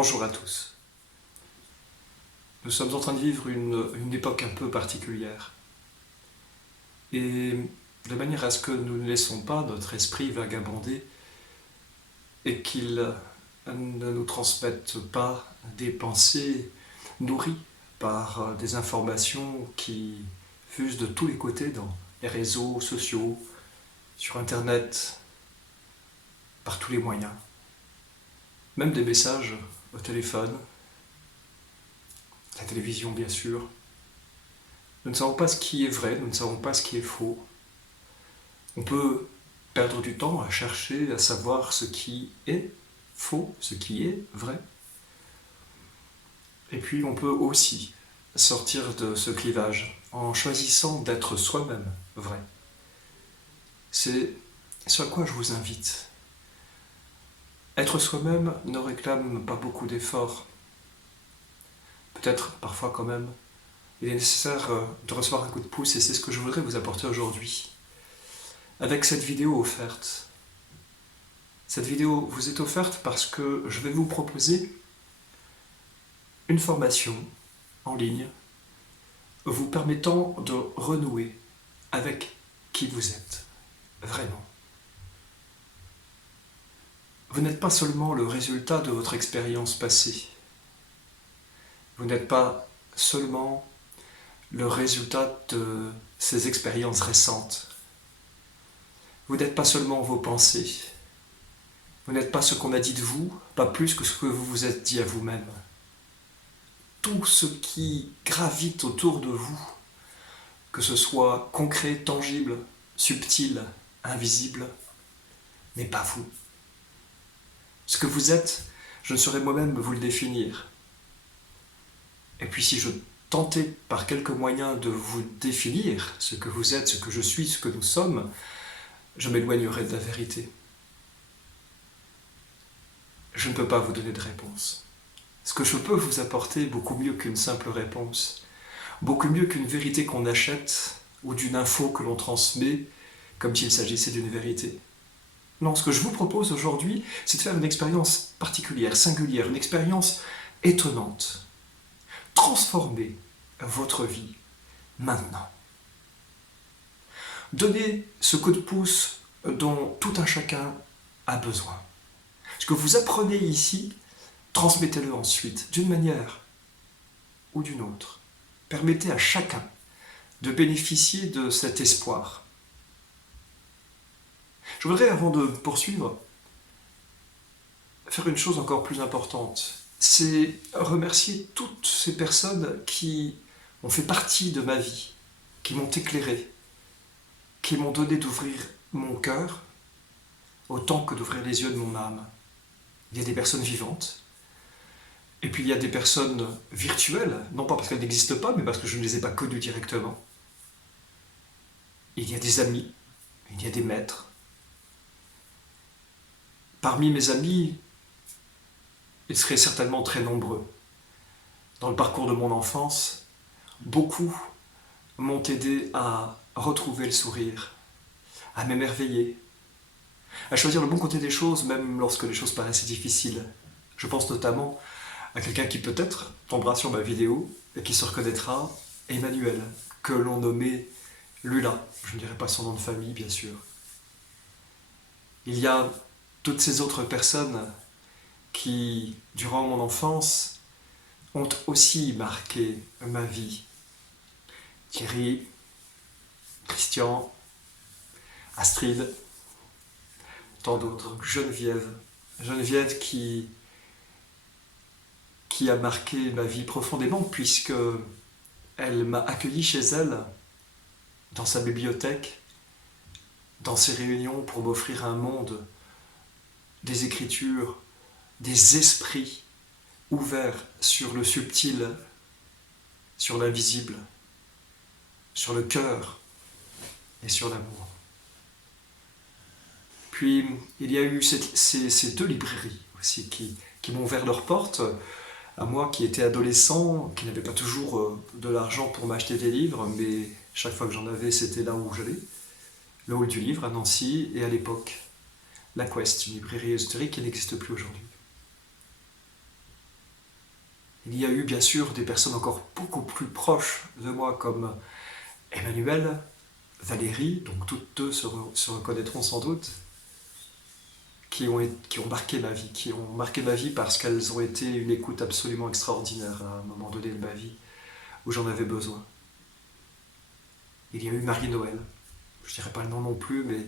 Bonjour à tous. Nous sommes en train de vivre une époque un peu particulière. Et de manière à ce que nous ne laissons pas notre esprit vagabonder et qu'il ne nous transmette pas des pensées nourries par des informations qui fusent de tous les côtés dans les réseaux sociaux, sur Internet, par tous les moyens. Même des messages au téléphone, la télévision bien sûr. Nous ne savons pas ce qui est vrai, nous ne savons pas ce qui est faux. On peut perdre du temps à chercher à savoir ce qui est faux, ce qui est vrai. Et puis on peut aussi sortir de ce clivage en choisissant d'être soi-même vrai. C'est ce à quoi je vous invite. Être soi-même ne réclame pas beaucoup d'efforts. Peut-être parfois quand même, il est nécessaire de recevoir un coup de pouce et c'est ce que je voudrais vous apporter aujourd'hui. Avec cette vidéo offerte. Cette vidéo vous est offerte parce que je vais vous proposer une formation en ligne vous permettant de renouer avec qui vous êtes, vraiment. Vous n'êtes pas seulement le résultat de votre expérience passée. Vous n'êtes pas seulement le résultat de ces expériences récentes. Vous n'êtes pas seulement vos pensées. Vous n'êtes pas ce qu'on a dit de vous, pas plus que ce que vous vous êtes dit à vous-même. Tout ce qui gravite autour de vous, que ce soit concret, tangible, subtil, invisible, n'est pas vous. Ce que vous êtes, je ne saurais moi-même vous le définir. Et puis si je tentais par quelques moyens de vous définir ce que vous êtes, ce que je suis, ce que nous sommes, je m'éloignerais de la vérité. Je ne peux pas vous donner de réponse. Ce que je peux vous apporter est beaucoup mieux qu'une simple réponse, beaucoup mieux qu'une vérité qu'on achète ou d'une info que l'on transmet comme s'il s'agissait d'une vérité. Non, ce que je vous propose aujourd'hui, c'est de faire une expérience particulière, singulière, une expérience étonnante. Transformer votre vie maintenant. Donnez ce coup de pouce dont tout un chacun a besoin. Ce que vous apprenez ici, transmettez-le ensuite, d'une manière ou d'une autre. Permettez à chacun de bénéficier de cet espoir. Je voudrais, avant de poursuivre, faire une chose encore plus importante. C'est remercier toutes ces personnes qui ont fait partie de ma vie, qui m'ont éclairé, qui m'ont donné d'ouvrir mon cœur autant que d'ouvrir les yeux de mon âme. Il y a des personnes vivantes, et puis il y a des personnes virtuelles, non pas parce qu'elles n'existent pas, mais parce que je ne les ai pas connues directement. Il y a des amis, il y a des maîtres. Parmi mes amis, ils seraient certainement très nombreux. Dans le parcours de mon enfance, beaucoup m'ont aidé à retrouver le sourire, à m'émerveiller, à choisir le bon côté des choses, même lorsque les choses paraissaient difficiles. Je pense notamment à quelqu'un qui peut-être tombera sur ma vidéo et qui se reconnaîtra, Emmanuel, que l'on nommait Lula. Je ne dirai pas son nom de famille, bien sûr. Il y a toutes ces autres personnes qui, durant mon enfance, ont aussi marqué ma vie. Thierry, Christian, Astrid, tant d'autres. Geneviève qui a marqué ma vie profondément puisque elle m'a accueilli chez elle, dans sa bibliothèque, dans ses réunions pour m'offrir un monde, des écritures, des esprits ouverts sur le subtil, sur l'invisible, sur le cœur et sur l'amour. Puis il y a eu ces deux librairies aussi qui m'ont ouvert leurs portes, à moi qui étais adolescent, qui n'avais pas toujours de l'argent pour m'acheter des livres, mais chaque fois que j'en avais, c'était là où j'allais. Le hall du livre à Nancy, et à l'époque, la Quest, une librairie ésotérique qui n'existe plus aujourd'hui. Il y a eu bien sûr des personnes encore beaucoup plus proches de moi comme Emmanuel, Valérie, donc toutes deux se reconnaîtront sans doute, qui ont marqué ma vie parce qu'elles ont été une écoute absolument extraordinaire à un moment donné de ma vie où j'en avais besoin. Il y a eu Marie-Noël, je ne dirais pas le nom non plus, mais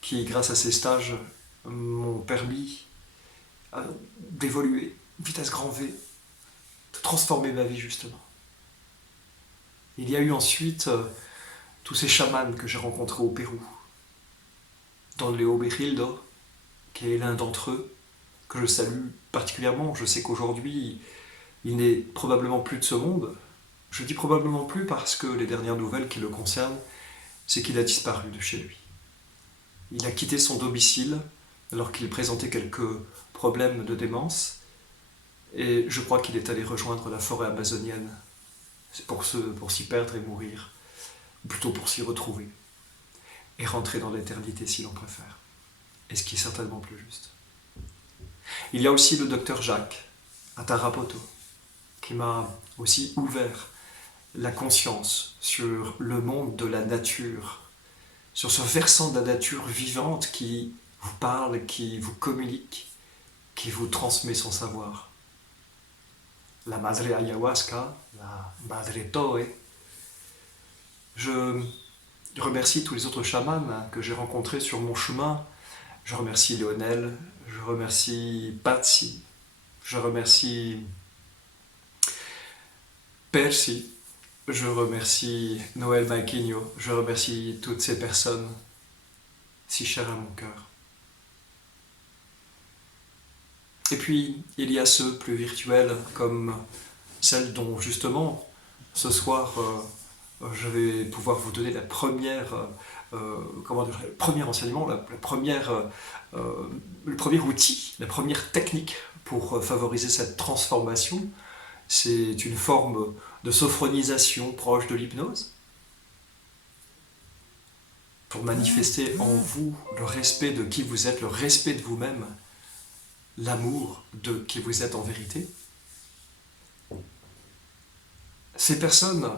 qui, grâce à ces stages, m'ont permis d'évoluer, vitesse grand V, de transformer ma vie justement. Il y a eu ensuite tous ces chamans que j'ai rencontrés au Pérou, Don Leo Berrildo, qui est l'un d'entre eux, que je salue particulièrement. Je sais qu'aujourd'hui, il n'est probablement plus de ce monde. Je dis probablement plus parce que les dernières nouvelles qui le concernent, c'est qu'il a disparu de chez lui. Il a quitté son domicile alors qu'il présentait quelques problèmes de démence, et je crois qu'il est allé rejoindre la forêt amazonienne pour s'y perdre et mourir, ou plutôt pour s'y retrouver, et rentrer dans l'éternité si l'on préfère, et ce qui est certainement plus juste. Il y a aussi le docteur Jacques, à Tarapoto, qui m'a aussi ouvert la conscience sur le monde de la nature, sur ce versant de la nature vivante qui vous parle, qui vous communique, qui vous transmet son savoir. La Madre Ayahuasca, la Madre Toe. Je remercie tous les autres chamans que j'ai rencontrés sur mon chemin. Je remercie Lionel, je remercie Patsy, je remercie Percy, je remercie Noël Maquigno, je remercie toutes ces personnes si chères à mon cœur. Et puis, il y a ceux plus virtuels, comme celle dont, justement, ce soir, je vais pouvoir vous donner la première, le premier enseignement, le premier outil, la première technique pour favoriser cette transformation. C'est une forme de sophronisation proche de l'hypnose, pour manifester en vous le respect de qui vous êtes, le respect de vous-même, l'amour de qui vous êtes en vérité. Cette personne,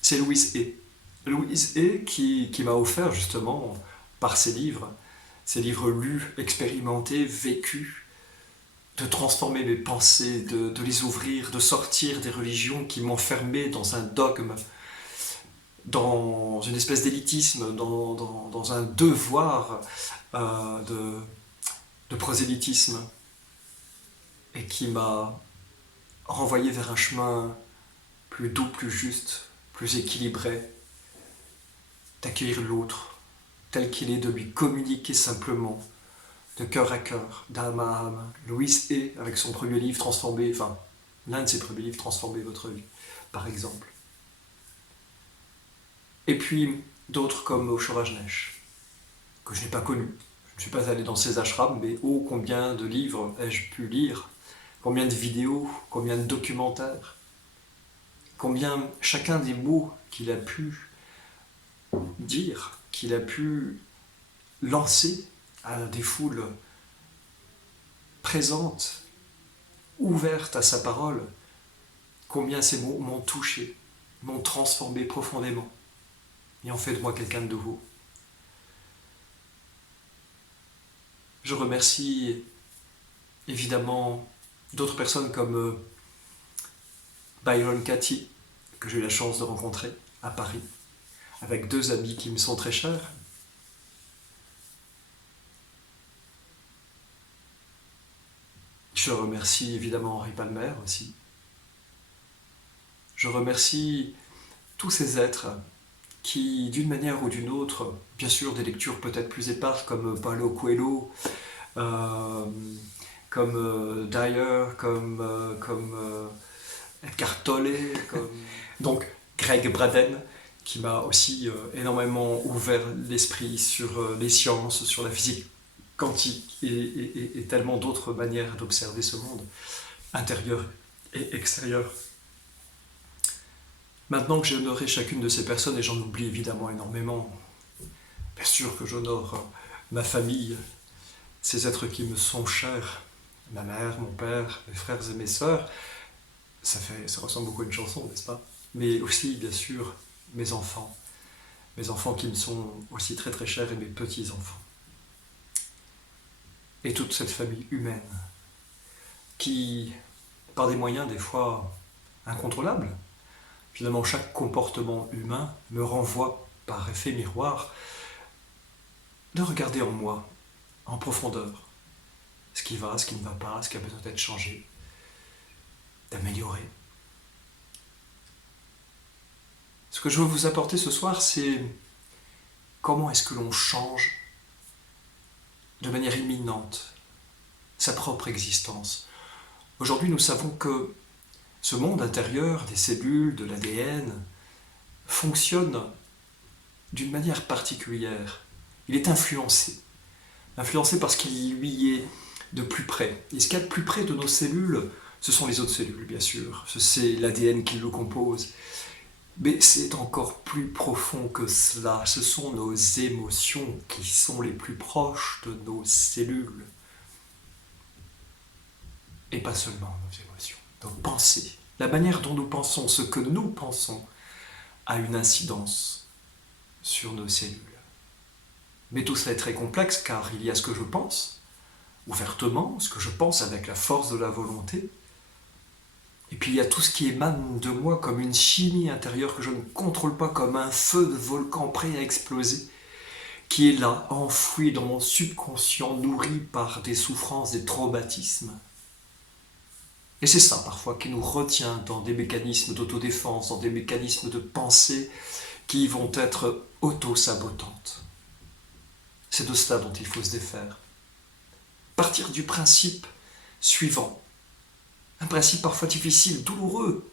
c'est Louise Hay. Louise Hay qui m'a offert justement, par ses livres lus, expérimentés, vécus, de transformer mes pensées, de les ouvrir, de sortir des religions qui m'enfermaient dans un dogme, dans une espèce d'élitisme, dans un devoir de prosélytisme, et qui m'a renvoyé vers un chemin plus doux, plus juste, plus équilibré, d'accueillir l'autre tel qu'il est, de lui communiquer simplement, de cœur à cœur, d'âme à âme. Louise Hay, avec son premier livre l'un de ses premiers livres, Transformer votre vie, par exemple. Et puis d'autres comme Osho Rajneesh, que je n'ai pas connu. Je ne suis pas allé dans ses ashrams, mais oh, combien de livres ai-je pu lire, combien de vidéos, combien de documentaires, combien chacun des mots qu'il a pu dire, qu'il a pu lancer à des foules présentes, ouvertes à sa parole, combien ces mots m'ont touché, m'ont transformé profondément et ont fait de moi quelqu'un de nouveau. Je remercie évidemment d'autres personnes comme Byron Katie, que j'ai eu la chance de rencontrer à Paris, avec deux amis qui me sont très chers. Je remercie évidemment Henri Palmer aussi. Je remercie tous ces êtres qui, d'une manière ou d'une autre, bien sûr des lectures peut-être plus éparses comme Paulo Coelho, comme Dyer, comme Eckhart Tolle, donc Greg Braden, qui m'a aussi énormément ouvert l'esprit sur les sciences, sur la physique quantique et tellement d'autres manières d'observer ce monde, intérieur et extérieur. Maintenant que j'ai honoré chacune de ces personnes, et j'en oublie évidemment énormément, bien sûr que j'honore ma famille, ces êtres qui me sont chers, ma mère, mon père, mes frères et mes sœurs. Ça ressemble beaucoup à une chanson, n'est-ce pas? Mais aussi, bien sûr, mes enfants. Mes enfants qui me sont aussi très très chers et mes petits-enfants. Et toute cette famille humaine qui, par des moyens des fois incontrôlables, finalement chaque comportement humain me renvoie par effet miroir de regarder en moi, en profondeur, ce qui va, ce qui ne va pas, ce qui a besoin d'être changé, d'améliorer. Ce que je veux vous apporter ce soir, c'est comment est-ce que l'on change de manière imminente sa propre existence. Aujourd'hui, nous savons que ce monde intérieur des cellules, de l'ADN, fonctionne d'une manière particulière. Il est influencé. Influencé parce qu'il lui est de plus près. Et ce qu'il y a de plus près de nos cellules, ce sont les autres cellules, bien sûr. C'est l'ADN qui le compose. Mais c'est encore plus profond que cela. Ce sont nos émotions qui sont les plus proches de nos cellules. Et pas seulement nos émotions, nos pensées. La manière dont nous pensons, ce que nous pensons, a une incidence sur nos cellules. Mais tout cela est très complexe car il y a ce que je pense, ouvertement, ce que je pense avec la force de la volonté, et puis il y a tout ce qui émane de moi comme une chimie intérieure que je ne contrôle pas, comme un feu de volcan prêt à exploser, qui est là, enfoui dans mon subconscient, nourri par des souffrances, des traumatismes. Et c'est ça parfois qui nous retient dans des mécanismes d'autodéfense, dans des mécanismes de pensée qui vont être auto-sabotantes. C'est de cela dont il faut se défaire. Partir du principe suivant, un principe parfois difficile, douloureux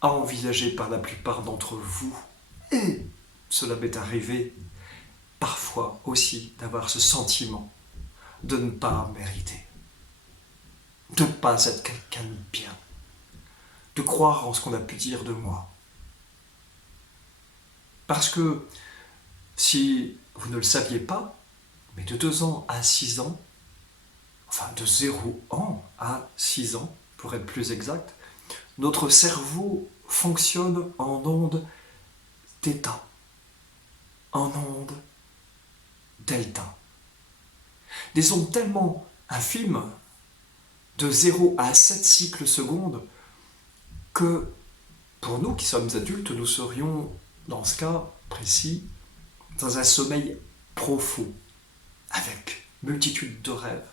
à envisager par la plupart d'entre vous. Et cela m'est arrivé parfois aussi d'avoir ce sentiment de ne pas mériter, de ne pas être quelqu'un de bien, de croire en ce qu'on a pu dire de moi. Parce que si vous ne le saviez pas, mais de 2 ans à 6 ans, enfin de 0 ans à 6 ans, pour être plus exact, notre cerveau fonctionne en ondes θ, en ondes delta. Des ondes tellement infimes, de 0 à 7 cycles secondes, que pour nous qui sommes adultes, nous serions, dans ce cas précis, dans un sommeil profond, avec multitude de rêves.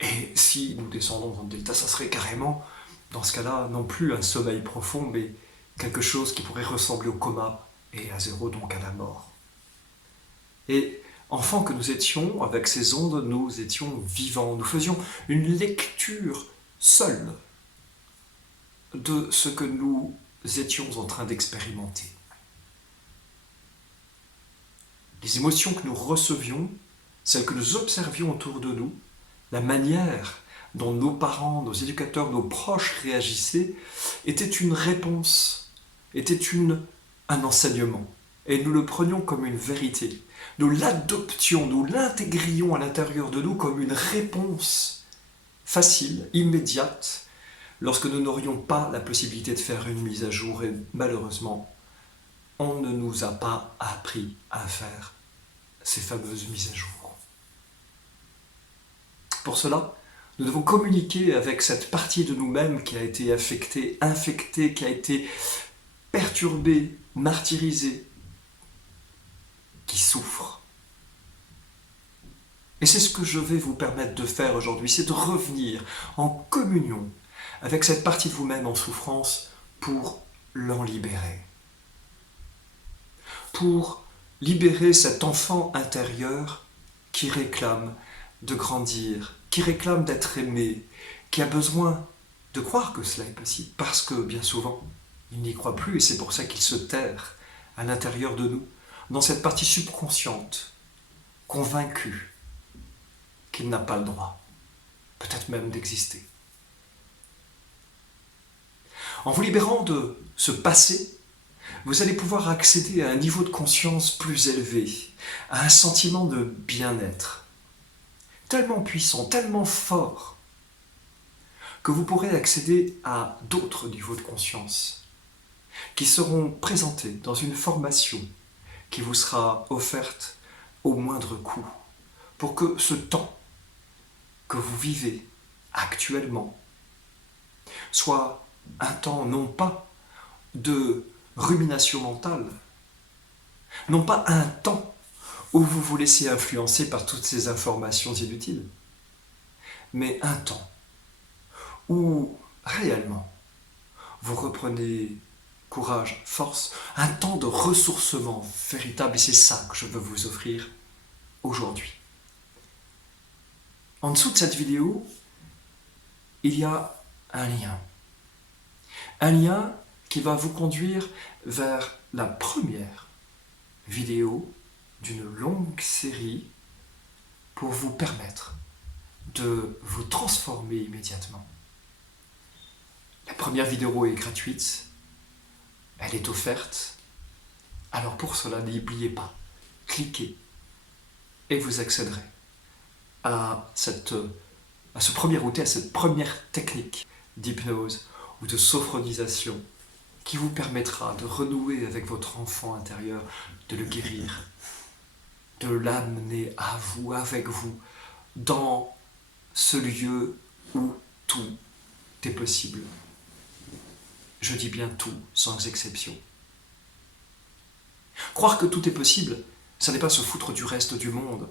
Et si nous descendons dans le delta, ça serait carrément, dans ce cas-là, non plus un sommeil profond, mais quelque chose qui pourrait ressembler au coma, et à 0, donc à la mort. Et enfants que nous étions, avec ces ondes, nous étions vivants. Nous faisions une lecture seule de ce que nous étions en train d'expérimenter. Les émotions que nous recevions, celles que nous observions autour de nous, la manière dont nos parents, nos éducateurs, nos proches réagissaient, était une réponse, était un enseignement. Et nous le prenions comme une vérité. Nous l'adoptions, nous l'intégrions à l'intérieur de nous comme une réponse facile, immédiate, lorsque nous n'aurions pas la possibilité de faire une mise à jour. Et malheureusement, on ne nous a pas appris à faire ces fameuses mises à jour. Pour cela, nous devons communiquer avec cette partie de nous-mêmes qui a été affectée, infectée, qui a été perturbée, martyrisée, qui souffre. Et c'est ce que je vais vous permettre de faire aujourd'hui, c'est de revenir en communion avec cette partie de vous-même en souffrance pour l'en libérer. Pour libérer cet enfant intérieur qui réclame de grandir, qui réclame d'être aimé, qui a besoin de croire que cela est possible, parce que bien souvent, il n'y croit plus et c'est pour ça qu'il se terre à l'intérieur de nous, dans cette partie subconsciente, convaincu qu'il n'a pas le droit, peut-être même d'exister. En vous libérant de ce passé, vous allez pouvoir accéder à un niveau de conscience plus élevé, à un sentiment de bien-être, tellement puissant, tellement fort, que vous pourrez accéder à d'autres niveaux de conscience qui seront présentés dans une formation qui vous sera offerte au moindre coût pour que ce temps que vous vivez actuellement soit un temps non pas de rumination mentale, non pas un temps où vous vous laissez influencer par toutes ces informations inutiles, mais un temps où réellement vous reprenez courage, force, un temps de ressourcement véritable, et c'est ça que je veux vous offrir aujourd'hui. En dessous de cette vidéo, il y a un lien. Un lien qui va vous conduire vers la première vidéo d'une longue série pour vous permettre de vous transformer immédiatement. La première vidéo est gratuite, elle est offerte, alors pour cela n'oubliez pas, cliquez et vous accéderez à ce premier outil, à cette première technique d'hypnose ou de sophronisation qui vous permettra de renouer avec votre enfant intérieur, de le guérir, de l'amener à vous, avec vous, dans ce lieu où tout est possible. Je dis bien tout, sans exception. Croire que tout est possible, ça n'est pas se foutre du reste du monde.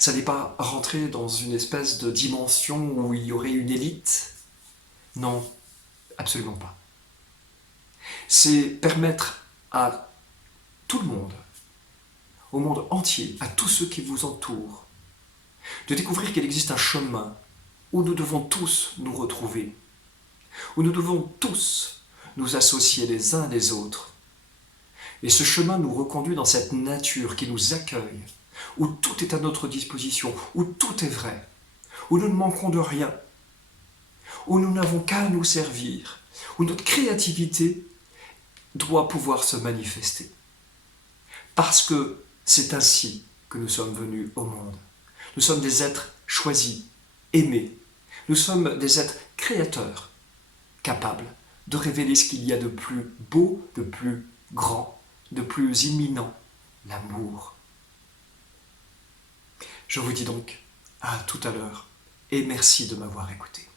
Ça n'est pas rentrer dans une espèce de dimension où il y aurait une élite. Non, absolument pas. C'est permettre à tout le monde, au monde entier, à tous ceux qui vous entourent, de découvrir qu'il existe un chemin où nous devons tous nous retrouver, où nous devons tous nous associer les uns les autres. Et ce chemin nous reconduit dans cette nature qui nous accueille, où tout est à notre disposition, où tout est vrai, où nous ne manquons de rien, où nous n'avons qu'à nous servir, où notre créativité doit pouvoir se manifester. Parce que c'est ainsi que nous sommes venus au monde. Nous sommes des êtres choisis, aimés. Nous sommes des êtres créateurs, capables de révéler ce qu'il y a de plus beau, de plus grand, de plus imminent, l'amour. Je vous dis donc à tout à l'heure et merci de m'avoir écouté.